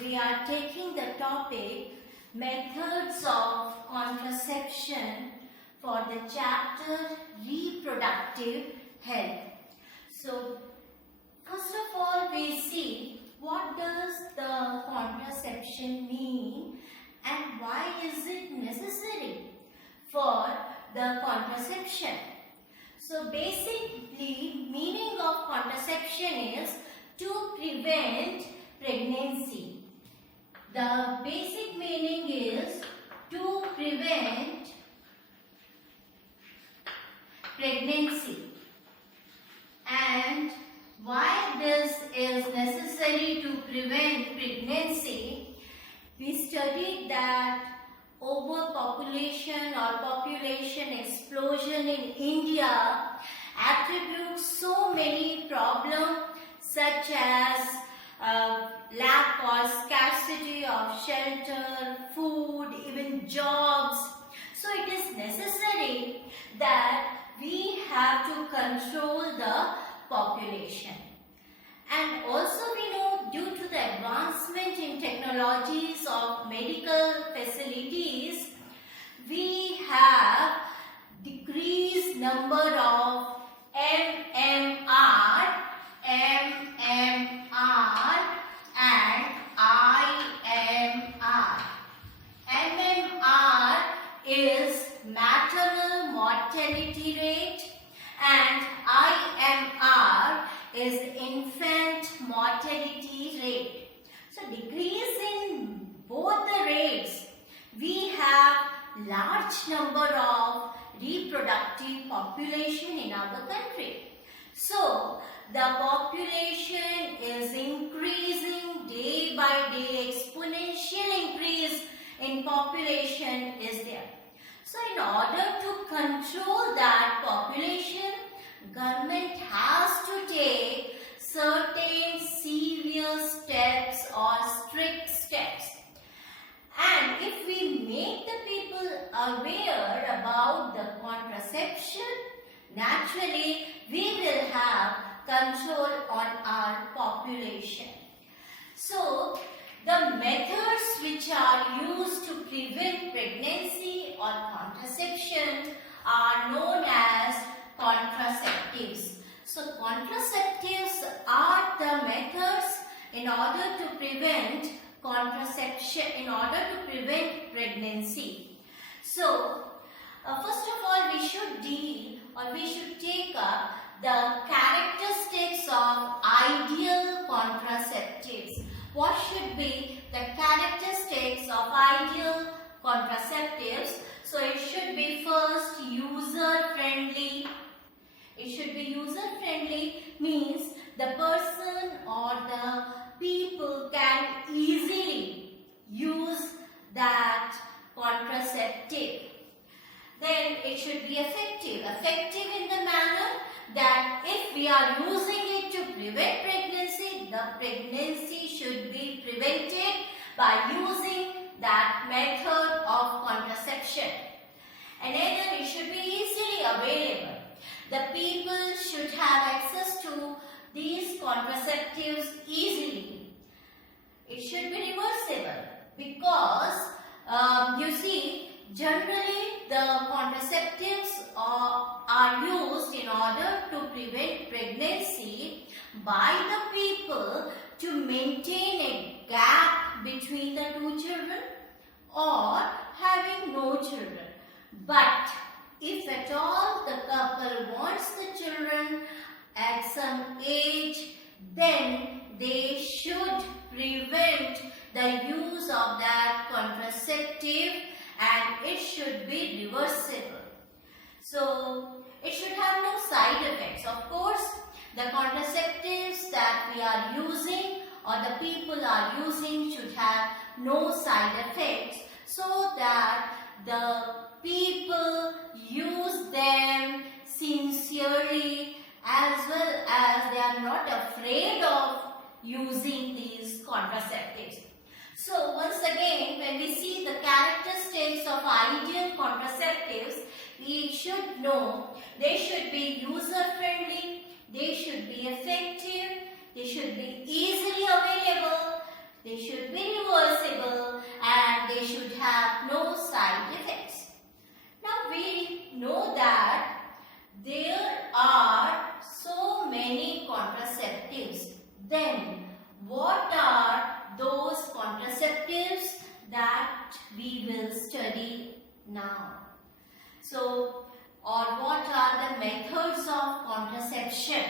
we are taking the topic Methods of Contraception for the chapter Reproductive Health. So, first of all, we see what does the contraception mean and why is it necessary for the contraception. So, basically, meaning of contraception is to prevent pregnancy. The basic meaning is to prevent pregnancy. And why this is necessary to prevent pregnancy, we studied that overpopulation or population explosion in India attributes so many problems such as lack or scarcity of shelter, food, even jobs. So it is necessary that we have to control the population. And also we know due to the advancement in technologies of medical facilities, we have decreased number of MMR and IMR. MMR is maternal mortality rate and IMR is infant mortality rate. So decrease in both the rates, we have large number of reproductive population in our country. So the population is increasing day by day, exponential increase in population is there. So in order to control that population, government has to take certain severe steps or strict steps. And if we make the people aware about the contraception, naturally we will have control on our population. So the methods which are used to prevent pregnancy or contraception are known as contraceptives. So contraceptives are the methods in order to prevent contraception, in order to prevent pregnancy. So first of all, we should deal or we should take up the characteristics of ideal contraceptives. What should be the characteristics of ideal contraceptives? So it should be first user friendly. It should be user friendly means the person or the people can easily use that contraceptive. Then it should be effective. Effective in the manner that if we are using it to prevent pregnancy, the pregnancy should be prevented by using that method of contraception. Another, it should be easily available. The people should have access to these contraceptives easily. It should be reversible because you see, generally the contraceptives are used in order to prevent pregnancy by the people to maintain a gap between the two children or having no children. But if at all the couple wants the children at some age, then they should prevent the use of that contraceptive and it should be reversible. So it should have no side effects. Of course, the contraceptives that we are using or the people are using should have no side effects so that the people use them sincerely as well as they are not afraid of using these contraceptives. So once again, when we see the characteristics of ideal contraceptives, we should know they should be user friendly, they should be effective, they should be easily available, they should be Now, so, or what are the methods of contraception?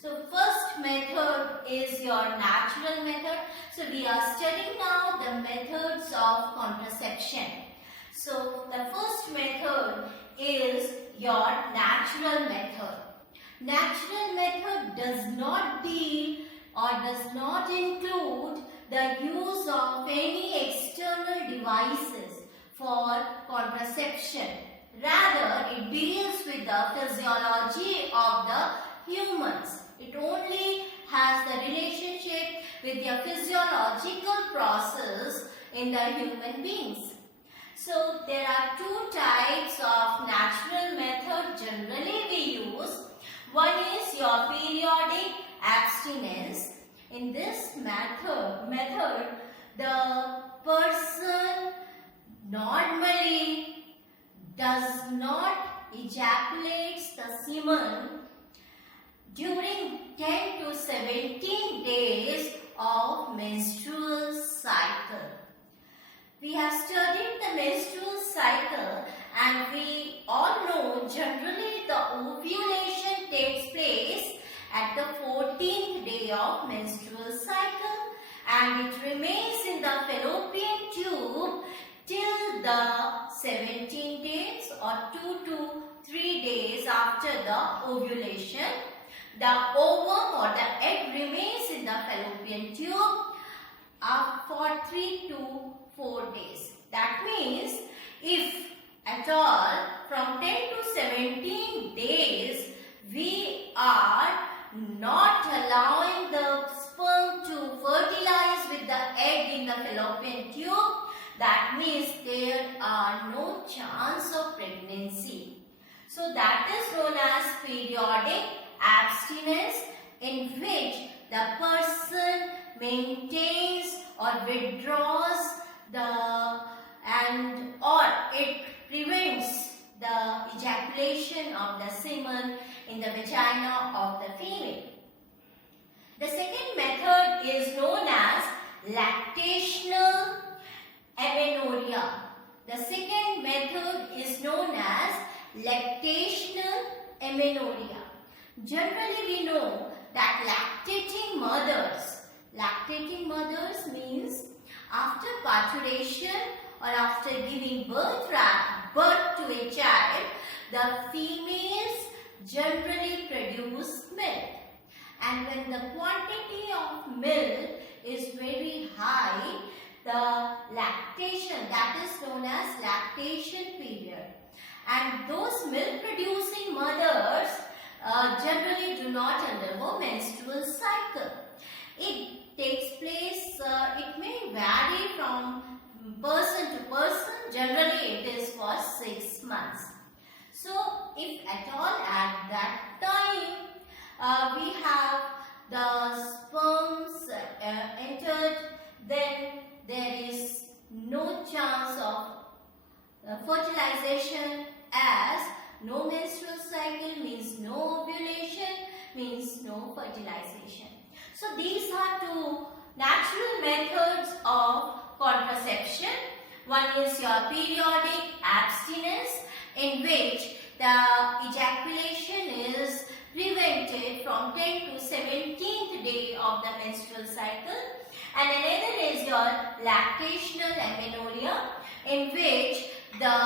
So, first method is your natural method. So, we are studying now the methods of contraception. So, the first method is your natural method. Natural method does not deal or does not include the use of any external devices for contraception. Rather, it deals with the physiology of the humans. It only has the relationship with the physiological process in the human beings. So, there are two types of natural method generally we use. One is your periodic abstinence. In this method, the person normally does not ejaculate the semen during 10 to 17 days of menstrual cycle. We have studied the menstrual cycle and we all know generally the ovulation takes place at the 14th day of menstrual cycle and it remains in the fallopian tube till the 17 days or 2 to 3 days after the ovulation. The ovum or the egg remains in the fallopian tube for 3 to 4 days. That means if at all from 10 to 17 days we are not allowing the sperm to fertilize with the egg in the fallopian tube, that means there are no chance of pregnancy. So that is known as periodic abstinence, in which the person maintains or withdraws or it prevents the ejaculation of the semen in the vagina of the female. The second method is known as lactational amenorrhea. The second method is known as lactational amenorrhea. Generally we know that lactating mothers means after parturition or after giving birth to a child, the females generally produce milk. And when the quantity of milk is very high, the lactation, that is known as lactation period. And those milk producing mothers generally do not undergo menstrual cycle. It takes place, it may vary from person to person. Generally it is for 6 months. So if at all at that time we have the sperms entered, then there is no chance of fertilization, as no menstrual cycle means no ovulation, means no fertilization. So these are two natural methods of contraception. One is your periodic abstinence, in which the ejaculation is prevented from 10 to 17th day of the menstrual cycle. And another is your lactational amenorrhea, in which the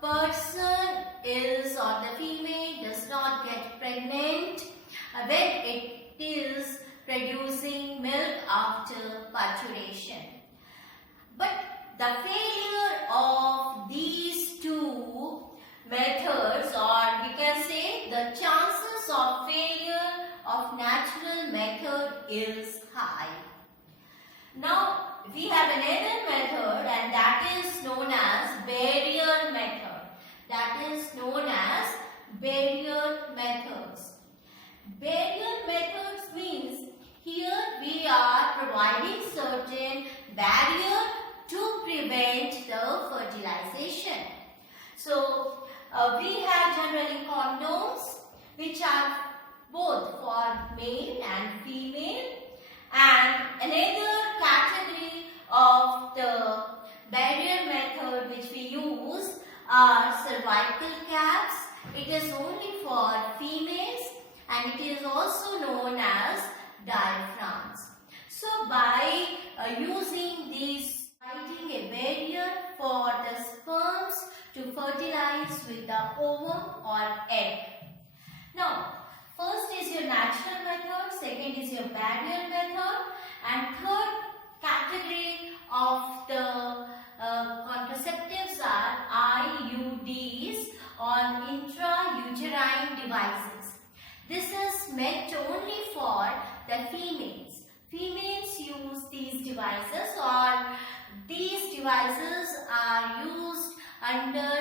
person is or the female does not get pregnant when it is producing milk after parturition. But the failure of these two methods, or we can say the chances of failure of natural method is high. Now we have another method, and that is known as barrier method. That is known as barrier methods. Barrier methods means here we are providing certain barrier to prevent the fertilization. So we have generally condoms, which are both for male and female, and another category of the barrier method which we use are cervical caps. It is only for females and it is also known as diaphragms. So by using these, providing a barrier for the sperms to fertilize with the ovum or egg. Now, first is your natural method, second is your barrier method, and third category of the contraceptives are IUDs or intrauterine devices. This is meant only for the females. Females use these devices, or these devices are used under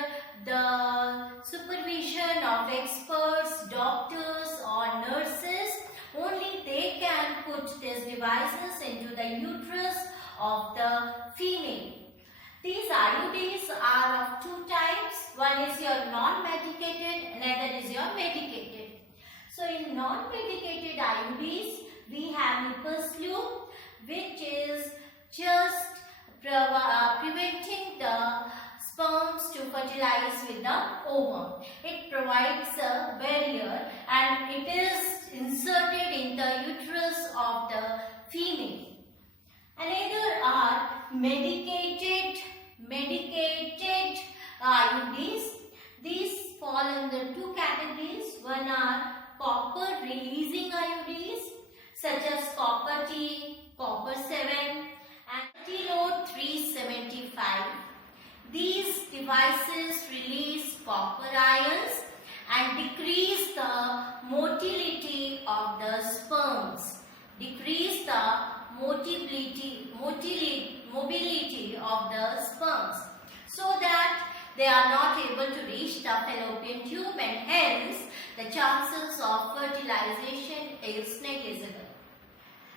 the supervision of experts, doctors or nurses. Only they can put these devices into the uterus of the female. These IUDs are of two types. One is your non-medicated, another is your medicated. So in non-medicated IUDs, we have Lipaslu, which is just preventing the sperms to fertilize with the ovum. It provides a barrier and it is inserted in the uterus of the female. Another are medicated IUDs. These fall under two categories. One are copper releasing IUDs such as copper T, copper 7 and T-Load 375. These devices release copper ions and decrease the motility of the sperms. Decrease the mobility of the sperms, so that they are not able to reach the fallopian tube and hence the chances of fertilization is negligible.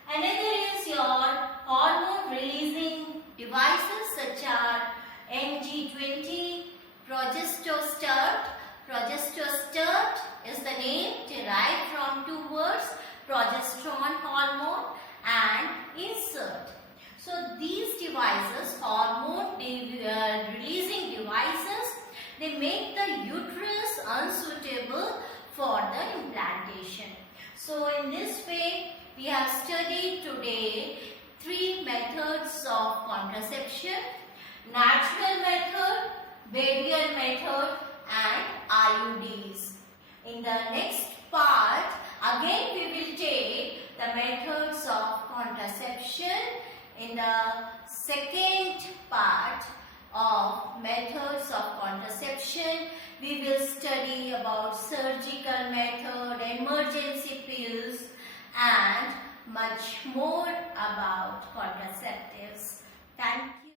Another is your hormone releasing devices such as NG20, progestostat. Progestostat is the name derived from two words, progesterone hormone and insert. So these devices, hormone releasing devices, they make the uterus unsuitable for the implantation. So in this way, we have studied today three methods of contraception: natural method, barrier method and IUDs. In the next part, again we will take the methods of contraception. In the second part of methods of contraception, we will study about surgical method, emergency pills and much more about contraceptives. Thank you.